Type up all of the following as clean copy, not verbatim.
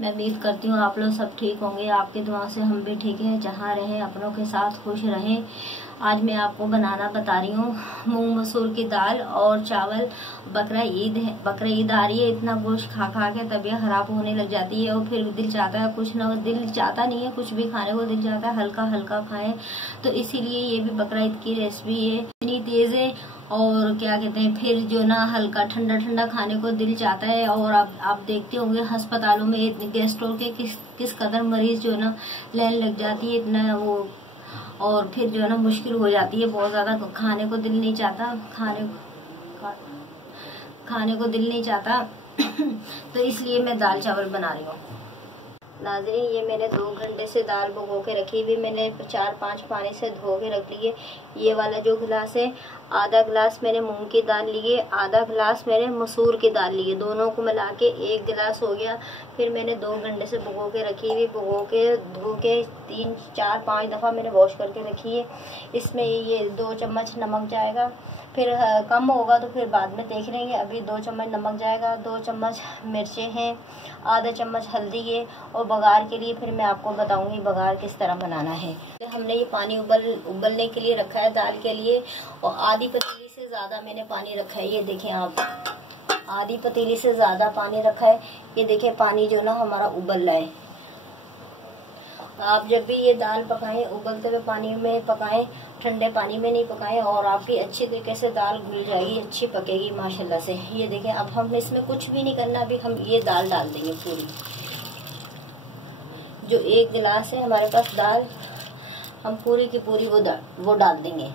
मैं उम्मीद करती हूँ आप लोग सब ठीक होंगे। आपके दुआ से हम भी ठीक हैं। जहाँ रहें अपनों के साथ खुश रहें। आज मैं आपको बनाना बता रही हूँ मूंग मसूर की दाल और चावल। बकरा ईद है, बकरा ईद आ रही है। इतना गोश्त खा खा के तबीयत खराब होने लग जाती है और फिर दिल चाहता है कुछ ना, दिल चाहता नहीं है कुछ भी खाने को, दिल चाहता है हल्का हल्का खाएं। तो इसीलिए ये भी बकरा ईद की रेसिपी है। इतनी तेज है और क्या कहते हैं, फिर जो ना हल्का ठंडा ठंडा खाने को दिल चाहता है। और आप देखते होंगे अस्पतालों में गेस्ट्रोल के किस कदर मरीज जो ना लाइन लग जाती है इतना वो, और फिर जो है ना मुश्किल हो जाती है बहुत ज्यादा। खाने को दिल नहीं चाहता, खाने को दिल नहीं चाहता तो इसलिए मैं दाल चावल बना रही हूँ। नाज़रीन, ये मैंने 2 घंटे से दाल भिगो के रखी हुई, मैंने 4-5 पानी से धो के रख लिए। ये वाला जो गिलास है, आधा गिलास मैंने मूंग की दाल ली है, आधा गिलास मैंने मसूर की दाल ली है। दोनों को मिला के 1 गिलास हो गया। फिर मैंने 2 घंटे से भिगो के रखी हुई, भिगो के धो के 3-4-5 दफ़ा मैंने वॉश करके रखी है। इसमें ये 2 चम्मच नमक जाएगा, फिर कम होगा तो फिर बाद में देख लेंगे। अभी 2 चम्मच नमक जाएगा, 2 चम्मच मिर्चें हैं, आधा चम्मच हल्दी है। और बघार के लिए फिर मैं आपको बताऊंगी बघार किस तरह बनाना है। हमने ये पानी उबलने के लिए रखा है दाल के लिए, और आधी पतीली से ज़्यादा मैंने पानी रखा है। ये देखें आप, आधी पतीली से ज़्यादा पानी रखा है। ये देखें पानी जो ना हमारा उबल रहा है। आप जब भी ये दाल पकाएं उबलते हुए पानी में पकाएं, ठंडे पानी में नहीं पकाएं, और आपकी अच्छी तरीके से दाल घुल जाएगी, अच्छी पकेगी माशाल्लाह से। ये देखें, अब हम इसमें कुछ भी नहीं करना, अभी हम ये दाल डाल देंगे पूरी। जो 1 गिलास है हमारे पास दाल, हम पूरी की पूरी वो डाल देंगे।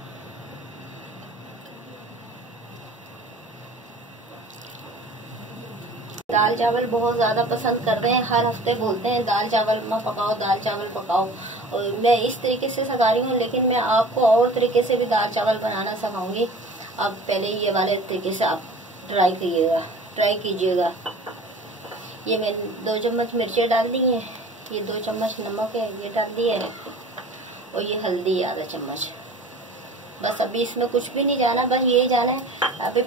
दाल चावल बहुत ज़्यादा पसंद कर रहे हैं, हर हफ्ते बोलते हैं दाल चावल माँ पकाओ, दाल चावल पकाओ। और मैं इस तरीके से सिखा रही हूँ, लेकिन मैं आपको और तरीके से भी दाल चावल बनाना सिखाऊंगी। आप पहले ये वाले तरीके से आप ट्राई कीजिएगा। ये मैंने 2 चम्मच मिर्चें डाल दी हैं, ये 2 चम्मच नमक है ये डाल दिया है, और ये हल्दी आधा चम्मच। बस अभी इसमें कुछ भी नहीं जाना, बस यही जाना है। अभी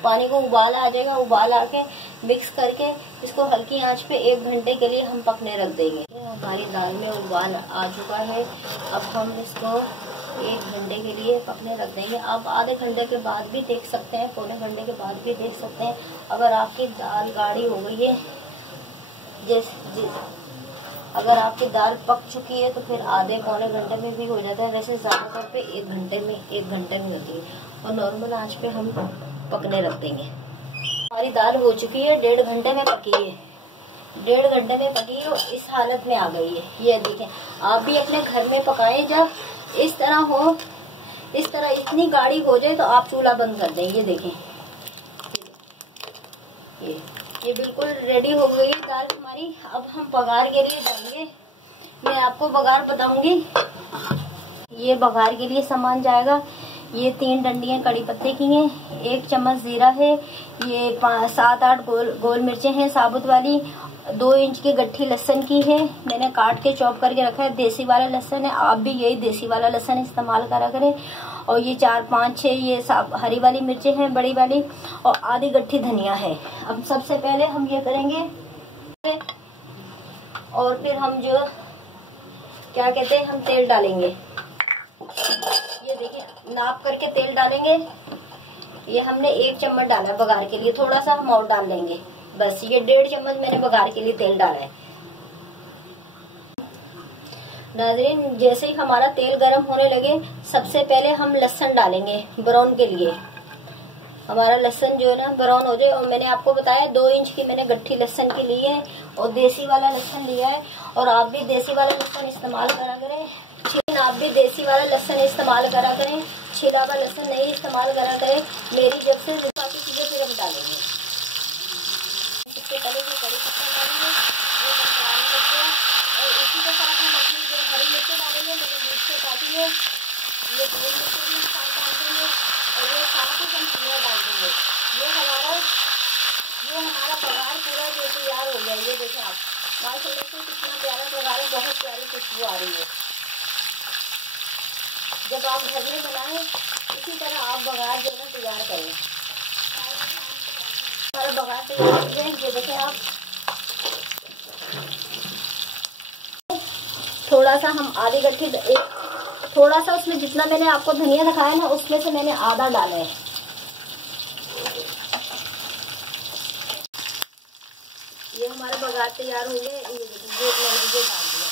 पानी को उबाल आ जाएगा, उबाल आके मिक्स करके इसको हल्की आंच पे 1 घंटे के लिए हम पकने रख देंगे। हमारी दाल में उबाल आ चुका है, अब हम इसको 1 घंटे के लिए पकने रख देंगे। आप आधे घंटे के बाद भी देख सकते हैं, पौने घंटे के बाद भी देख सकते हैं। अगर आपकी दाल गाढ़ी हो गई है, अगर आपकी दाल पक चुकी है तो फिर आधे पौने घंटे में भी हो जाता है। वैसे ज्यादातर पे 1 घंटे में होती है, और नॉर्मल आंच पे हम पकने रख देंगे। हमारी दाल हो चुकी है, 1.5 घंटे में पकी है, 1.5 घंटे में पकी है और इस हालत में आ गई है। ये देखें, आप भी अपने घर में पकाएं, जब इस तरह हो, इस तरह इतनी गाढ़ी हो जाए तो आप चूल्हा बंद कर दें। ये देखें, ये बिल्कुल रेडी हो गई है दाल हमारी। अब हम बघार के लिए डालेंगे। मैं आपको बघार बताऊंगी। ये बघार के लिए सामान जाएगा, ये 3 डंडियां कड़ी पत्ते की हैं, 1 चम्मच जीरा है, ये 7-8 गोल मिर्चें हैं साबुत वाली, 2 इंच की गट्ठी लहसुन की है, मैंने काट के चॉप करके रखा है। देसी वाला लहसुन है, आप भी यही देसी वाला लहसुन इस्तेमाल करा करें। और ये 4-5-6 ये हरी वाली मिर्चें हैं बड़ी वाली, और आधी गट्ठी धनिया है। अब सबसे पहले हम ये करेंगे, और फिर हम जो क्या कहते हैं, हम तेल डालेंगे। ये देखिए, नाप करके तेल डालेंगे। ये हमने 1 चम्मच डाला है बघार के लिए, थोड़ा सा हम और डाल लेंगे। बस ये 1.5 चम्मच मैंने बघार के लिए तेल डाला है। नाज़रीन, जैसे ही हमारा तेल गर्म होने लगे, सबसे पहले हम लहसुन डालेंगे ब्राउन के लिए। हमारा लहसुन जो है ना ब्राउन हो जाए, और मैंने आपको बताया 2 इंच की मैंने गट्ठी लहसुन की ली है, और देसी वाला लहसुन लिया है। और आप भी देसी वाला लहसुन इस्तेमाल करा करें, आप भी देसी वाला लहसुन इस्तेमाल करा करें, छिला हुआ लहसुन नहीं इस्तेमाल करा करें। मेरी जब से बाकी चीजें फिर हम डालेंगे। इससे पहले कड़ी पत्ता डालेंगे, और इसी के साथ हम अपनी जो हरी मिर्चें डालेंगे, मैंने बीच से काटी है, ये 2 मिर्चें भी हम साथ डाल देंगे, और ये साथ ही हम पूरा डाल देंगे। ये हमारा बघार पूरा जो तैयार हो गया। ये देखो आप, माशाल्लाह से कितना प्यारा बघार है, बहुत प्यारी खुशबू आ रही है। जब आप घर में बनाएं, इसी तरह आप बघार जो है तैयार करें। हमारा बघार तैयार हो गया, ये देखें आप, थोड़ा सा हम आधी गट्ठी, थोड़ा सा उसमें जितना मैंने आपको धनिया दिखाया ना उसमें से मैंने आधा डाला है। ये हमारे बघार तैयार हो गए। ये देखिए ये डाल दिया,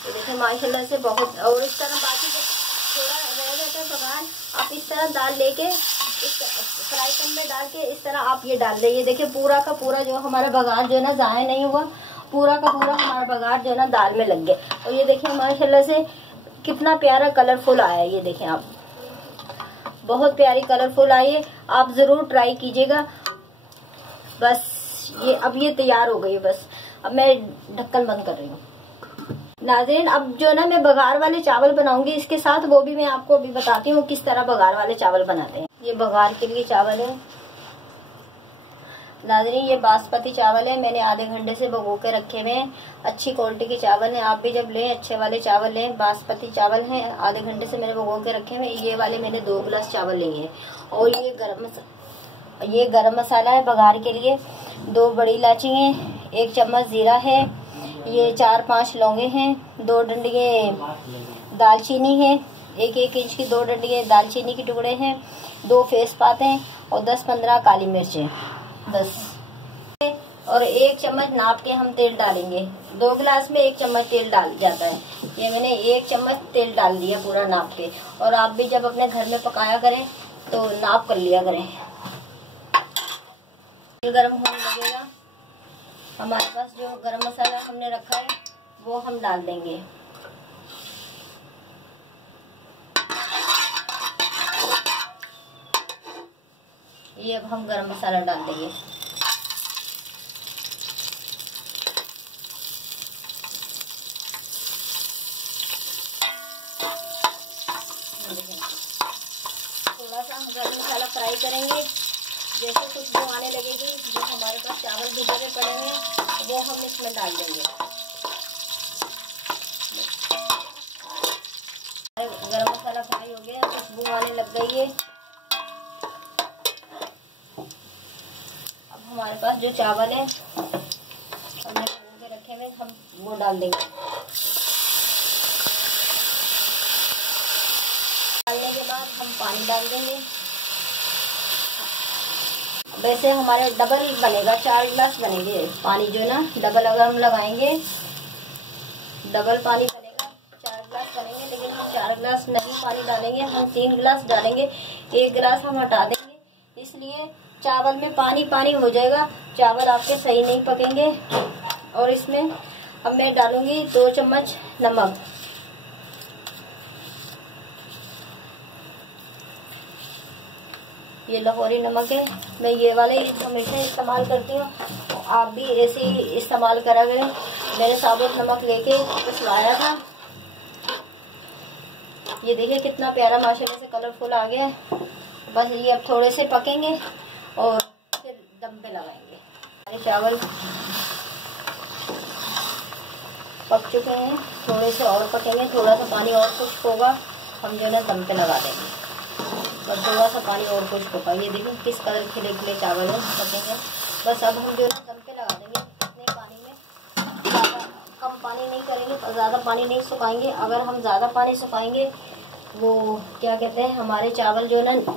ये देखिए माशाल्लाह से बहुत। और इस तरह बाकी थोड़ा रह जाता है बघार, आप इस तरह दाल लेके इस फ्राई पैन में डाल के इस तरह आप ये डाल दें। ये देखिए पूरा का पूरा जो हमारा बघार जो है ना ज़ाया नहीं हुआ, पूरा का पूरा हमारा बघार जो है ना दाल में लग गया। और ये देखिए माशाल्लाह से कितना प्यारा कलरफुल आया है। ये देखें आप, बहुत प्यारी कलरफुल आई है। आप ज़रूर ट्राई कीजिएगा। बस ये अब ये तैयार हो गई। बस अब मैं ढक्कन बंद कर रही हूँ। नाज़रीन अब जो ना मैं बघार वाले चावल बनाऊंगी इसके साथ, वो भी मैं आपको अभी बताती हूँ किस तरह बघार वाले चावल बनाते हैं। ये बघार के लिए चावल है नाज़रीन, ये बासमती चावल है। मैंने आधे घंटे से भिगो के रखे हुए हैं। अच्छी क्वालिटी के चावल हैं। आप भी जब लें अच्छे वाले चावल लें। बासमती चावल हैं, आधे घंटे से मैंने भिगो के रखे हुए। ये वाले मैंने 2 गिलास चावल लिए हैं। और ये गरम मसाला है बघार के लिए। 2 बड़ी इलायची हैं, 1 चम्मच जीरा है, ये 4-5 लौंगे हैं, 2 डंडिये दालचीनी है, 1-1 इंच की 2 डंडिये दालचीनी के टुकड़े हैं, 2 तेजपात हैं और 10-15 काली मिर्चें बस। और 1 चम्मच नाप के हम तेल डालेंगे। 2 गिलास में 1 चम्मच तेल डाल जाता है। ये मैंने 1 चम्मच तेल डाल दिया पूरा नाप के। और आप भी जब अपने घर में पकाया करें तो नाप कर लिया करें। तेल गरम होने लगेगा, हमारे पास जो गरम मसाला हमने रखा है वो हम डाल देंगे। ये अब हम गरम मसाला डाल देंगे। थोड़ा सा हम गरम मसाला फ्राई करेंगे। जैसे खुशबू आने लगेगी, जो हमारे पास चावल भिगोने पड़े हैं वो हम इसमें डाल देंगे। गरम मसाला फ्राई हो गया, खुशबू आने लग गई है। अब हमारे पास जो चावल है हमने भिगो के रखे हुए हम वो डाल देंगे। डालने के बाद हम पानी डाल देंगे। वैसे हमारे डबल बनेगा, 4 गिलास बनेंगे पानी जो है ना, डबल अगर हम लगाएंगे डबल पानी बनेगा, 4 गिलास बनेंगे। लेकिन हम 4 गिलास नहीं पानी डालेंगे, हम 3 गिलास डालेंगे। 1 गिलास हम हटा देंगे, इसलिए चावल में पानी पानी हो जाएगा, चावल आपके सही नहीं पकेंगे। और इसमें अब मैं डालूंगी 2 चम्मच नमक। ये लाहौरी नमक है, मैं ये वाले हमेशा इस्तेमाल करती हूँ। आप भी ऐसे ही इस्तेमाल करा करें। मैंने साबुत नमक लेके कुछ लाया था। ये देखिए कितना प्यारा माशाल्लाह से कलरफुल आ गया है। बस ये अब थोड़े से पकेंगे और फिर दम पे लगाएंगे। हमारे चावल पक चुके हैं, थोड़े से और पकेंगे, थोड़ा सा पानी और खुश्क होगा, हम जो है ना दम पे लगा देंगे। और थोड़ा सा पानी और खुश्क होगा। ये देखिए किस कलर खिले खिले चावल है, पकेंगे। बस अब हम जो है ना दम पे लगा देंगे। इतने पानी में ज़्यादा कम पानी नहीं करेंगे, ज़्यादा पानी नहीं सुखाएंगे। अगर हम ज़्यादा पानी सुखाएंगे वो क्या कहते हैं, हमारे चावल जो है ना,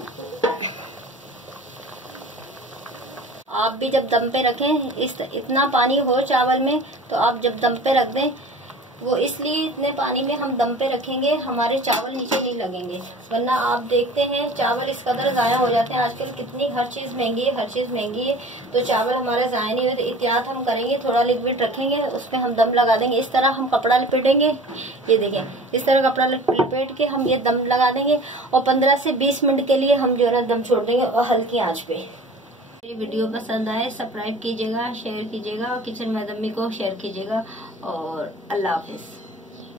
आप भी जब दम पे रखें इतना पानी हो चावल में, तो आप जब दम पे रख दें, वो इसलिए इतने पानी में हम दम पे रखेंगे हमारे चावल नीचे नहीं लगेंगे। वरना आप देखते हैं चावल इस कदर ज़ाया हो जाते हैं। आजकल कितनी हर चीज़ महंगी है, हर चीज़ महंगी है, तो चावल हमारे ज़ाया नहीं होते। एहतियात हम करेंगे, थोड़ा लिक्विड रखेंगे, उसमें हम दम लगा देंगे। इस तरह हम कपड़ा लपेटेंगे, ये देखें इस तरह कपड़ा लपेट के हम ये दम लगा देंगे। और 15 से 20 मिनट के लिए हम जो है ना दम छोड़ देंगे, और हल्की आँच पे। मेरी वीडियो पसंद आए सब्सक्राइब कीजिएगा, शेयर कीजिएगा, और किचन में अम्मी को शेयर कीजिएगा। और अल्लाह हाफिज़।